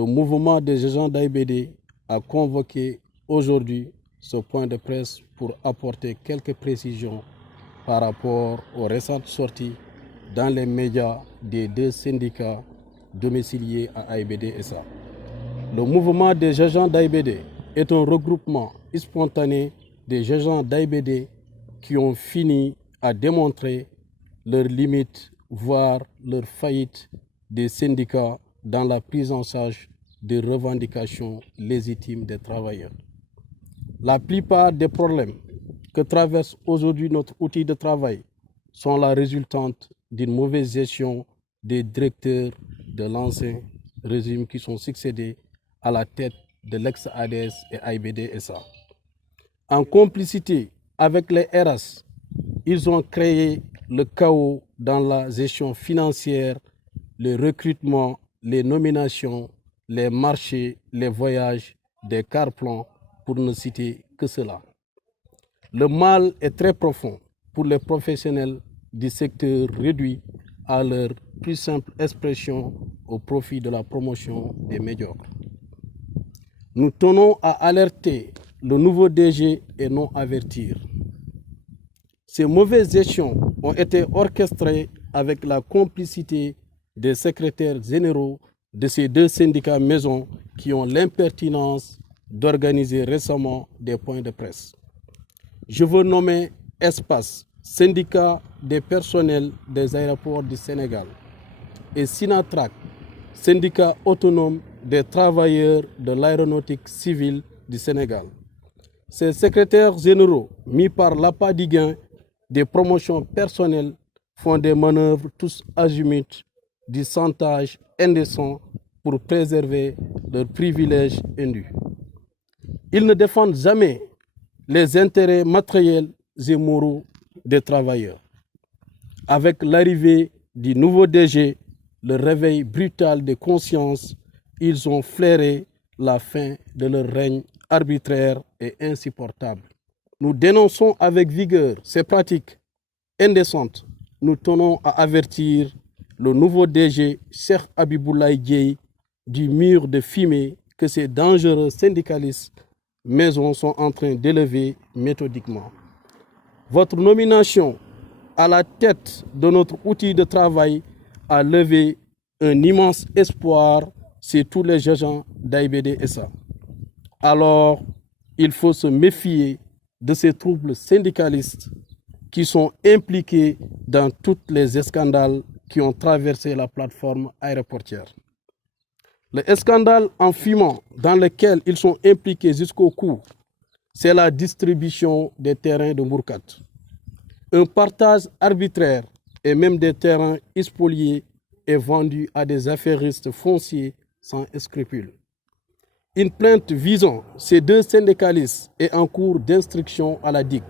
le mouvement des agents d'AIBD a convoqué aujourd'hui ce point de presse pour apporter quelques précisions par rapport aux récentes sorties dans les médias des deux syndicats domiciliés à AIBD SA. Le mouvement des agents d'AIBD est un regroupement spontané des agents d'AIBD qui ont fini à démontrer leurs limites, voire leur faillite des syndicats dans la prise en charge des revendications légitimes des travailleurs. La plupart des problèmes que traverse aujourd'hui notre outil de travail sont la résultante d'une mauvaise gestion des directeurs de l'ancien régime qui sont succédés à la tête de l'ex-ADS et AIBD SA. En complicité avec les RS, ils ont créé le chaos dans la gestion financière, le recrutement, les nominations, les marchés, les voyages, des cars-plans, pour ne citer que cela. Le mal est très profond pour les professionnels du secteur réduit à leur plus simple expression au profit de la promotion des médiocres. Nous tenons à alerter le nouveau DG et non avertir. Ces mauvaises gestions ont été orchestrées avec la complicité des secrétaires généraux de ces deux syndicats maisons qui ont l'impertinence d'organiser récemment des points de presse. Je veux nommer Espace, syndicat des personnels des aéroports du Sénégal, et Sinatrac, syndicat autonome des travailleurs de l'aéronautique civile du Sénégal. Ces secrétaires généraux, mis par l'appât du gain des promotions personnelles, font des manœuvres tous azimuts du chantage indécent pour préserver leurs privilèges indus. Ils ne défendent jamais les intérêts matériels et moraux des travailleurs. Avec l'arrivée du nouveau DG, le réveil brutal des consciences, ils ont flairé la fin de leur règne arbitraire et insupportable. Nous dénonçons avec vigueur ces pratiques indécentes. Nous tenons à avertir le nouveau DG, Cheikh Abiboulaye Dièye, du mur de fumée que ces dangereux syndicalistes maisons sont en train d'élever méthodiquement. Votre nomination à la tête de notre outil de travail a levé un immense espoir chez tous les agents d'AIBD SA. Alors, il faut se méfier de ces troubles syndicalistes qui sont impliqués dans tous les scandales qui ont traversé la plateforme aéroportière. Le scandale enfumant dans lequel ils sont impliqués jusqu'au cou, c'est la distribution des terrains de Mourkat. Un partage arbitraire et même des terrains spoliés est vendu à des affairistes fonciers sans scrupules. Une plainte visant ces deux syndicalistes est en cours d'instruction à la DIC.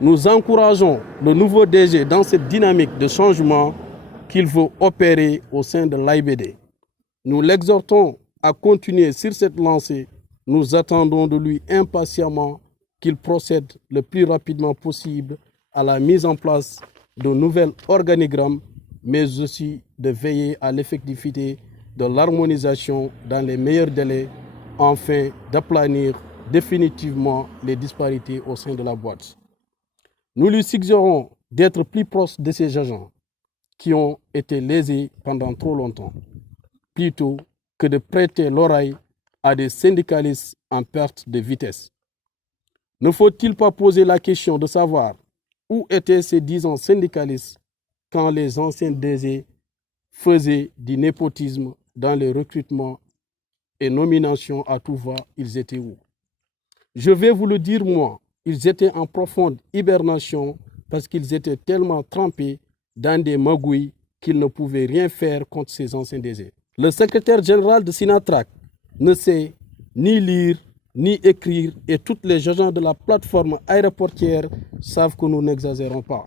Nous encourageons le nouveau DG dans cette dynamique de changement qu'il veut opérer au sein de l'AIBD. Nous l'exhortons à continuer sur cette lancée. Nous attendons de lui impatiemment qu'il procède le plus rapidement possible à la mise en place de nouveaux organigrammes, mais aussi de veiller à l'effectivité de l'harmonisation dans les meilleurs délais, afin d'aplanir définitivement les disparités au sein de la boîte. Nous lui suggérons d'être plus proche de ces agents qui ont été lésés pendant trop longtemps, plutôt que de prêter l'oreille à des syndicalistes en perte de vitesse. Ne faut-il pas poser la question de savoir où étaient ces 10 ans syndicalistes quand les anciens DG faisaient du népotisme dans les recrutements et nominations à tout va, ils étaient où? Je vais vous le dire moi, ils étaient en profonde hibernation parce qu'ils étaient tellement trempés dans des magouilles qu'ils ne pouvaient rien faire contre ces anciens DG. Le secrétaire général de Sinatrac ne sait ni lire ni écrire et tous les agents de la plateforme aéroportière savent que nous n'exagérons pas.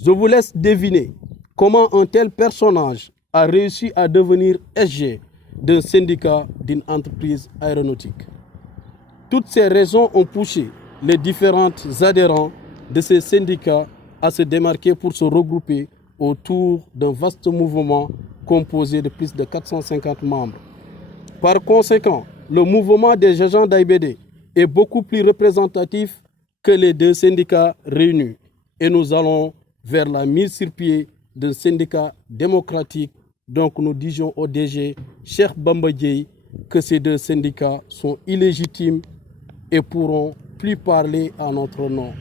Je vous laisse deviner comment un tel personnage a réussi à devenir SG d'un syndicat d'une entreprise aéronautique. Toutes ces raisons ont poussé les différents adhérents de ces syndicats à se démarquer pour se regrouper autour d'un vaste mouvement composé de plus de 450 membres. Par conséquent, le mouvement des agents d'AIBD est beaucoup plus représentatif que les deux syndicats réunis. Et nous allons vers la mise sur pied d'un syndicat démocratique. Donc nous disions au DG Cheikh Bamba Dièye que ces deux syndicats sont illégitimes et pourront plus parler à notre nom.